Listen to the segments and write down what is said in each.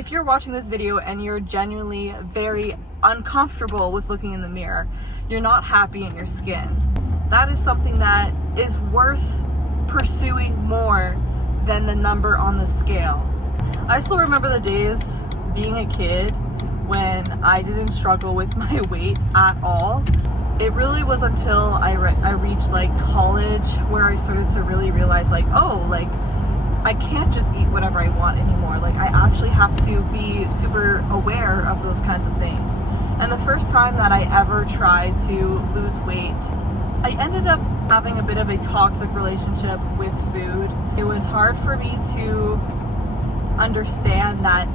if you're watching this video and you're genuinely very uncomfortable with looking in the mirror, you're not happy in your skin, that is something that is worth pursuing more than the number on the scale. I still remember the days being a kid when I didn't struggle with my weight at all. It really was until I reached like college where I started to really realize like, oh, like I can't just eat whatever I want anymore. Like I actually have to be super aware of those kinds of things. And the first time that I ever tried to lose weight, I ended up having a bit of a toxic relationship with food. It was hard for me to understand that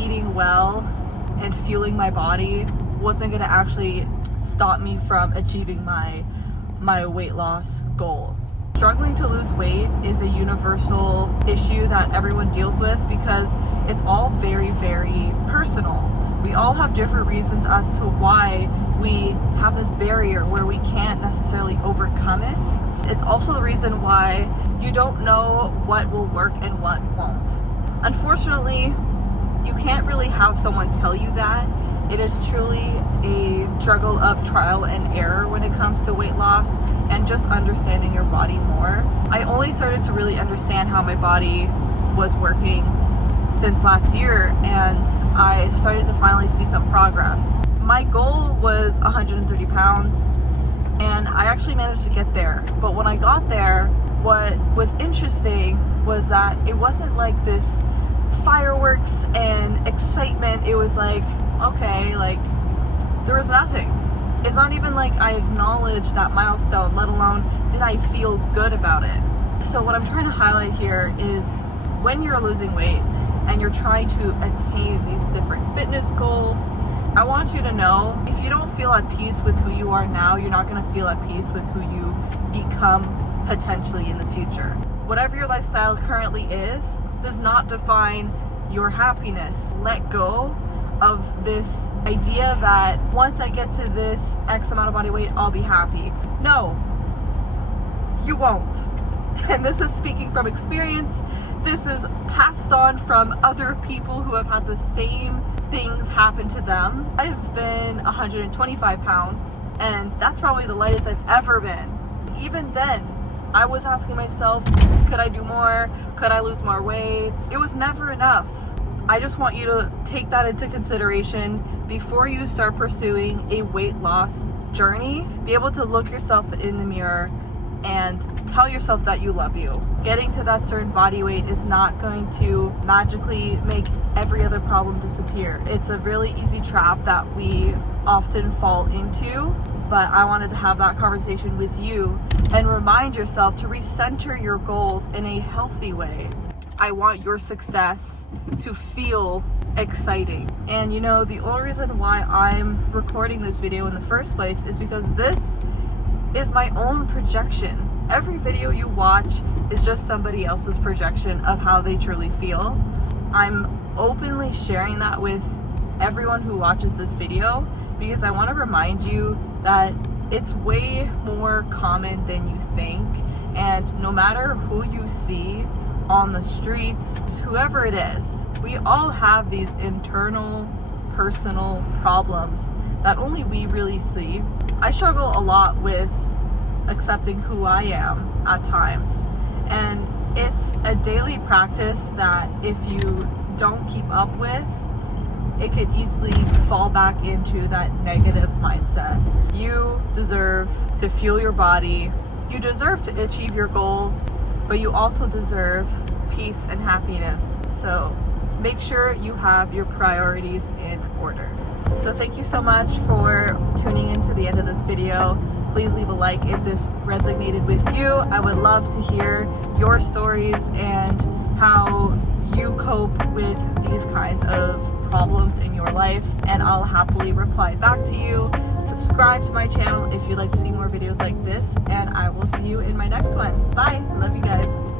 eating well and fueling my body wasn't going to actually stop me from achieving my weight loss goal. Struggling to lose weight is a universal issue that everyone deals with because it's all very, very personal. We all have different reasons as to why we have this barrier where we can't necessarily overcome it. It's also the reason why you don't know what will work and what won't. Unfortunately, you can't really have someone tell you that. It is truly a struggle of trial and error when it comes to weight loss and just understanding your body more. I only started to really understand how my body was working since last year, and I started to finally see some progress. My goal was 130 pounds, and I actually managed to get there. But when I got there, what was interesting was that it wasn't like this fireworks and excitement. It was like, okay, like there was nothing. It's not even like I acknowledged that milestone, let alone did I feel good about it. So what I'm trying to highlight here is when you're losing weight and you're trying to attain these different fitness goals, I want you to know if you don't feel at peace with who you are now, you're not going to feel at peace with who you become potentially in the future. Whatever your lifestyle currently is does not define your happiness. Let go of this idea that once I get to this X amount of body weight, I'll be happy. No, you won't. And this is speaking from experience. This is passed on from other people who have had the same things happen to them. I've been 125 pounds, and that's probably the lightest I've ever been. Even then, I was asking myself, could I do more? Could I lose more weight? It was never enough. I just want you to take that into consideration before you start pursuing a weight loss journey. Be able to look yourself in the mirror and tell yourself that you love you. Getting to that certain body weight is not going to magically make every other problem disappear. It's a really easy trap that we often fall into, but I wanted to have that conversation with you and remind yourself to recenter your goals in a healthy way. I want your success to feel exciting. And you know, the only reason why I'm recording this video in the first place is because this is my own projection. Every video you watch is just somebody else's projection of how they truly feel. I'm openly sharing that with everyone who watches this video because I want to remind you that it's way more common than you think, and no matter who you see on the streets, whoever it is, we all have these internal personal problems that only we really see. I struggle a lot with accepting who I am at times, and it's a daily practice that if you don't keep up with, it could easily fall back into that negative mindset. You deserve to fuel your body, you deserve to achieve your goals, but you also deserve peace and happiness. So make sure you have your priorities in order. So thank you so much for tuning in to the end of this video. Please leave a like if this resonated with you. I would love to hear your stories and how you cope with these kinds of problems in your life, and I'll happily reply back to you. Subscribe to my channel if you'd like to see more videos like this, and I will see you in my next one. Bye. Love you guys.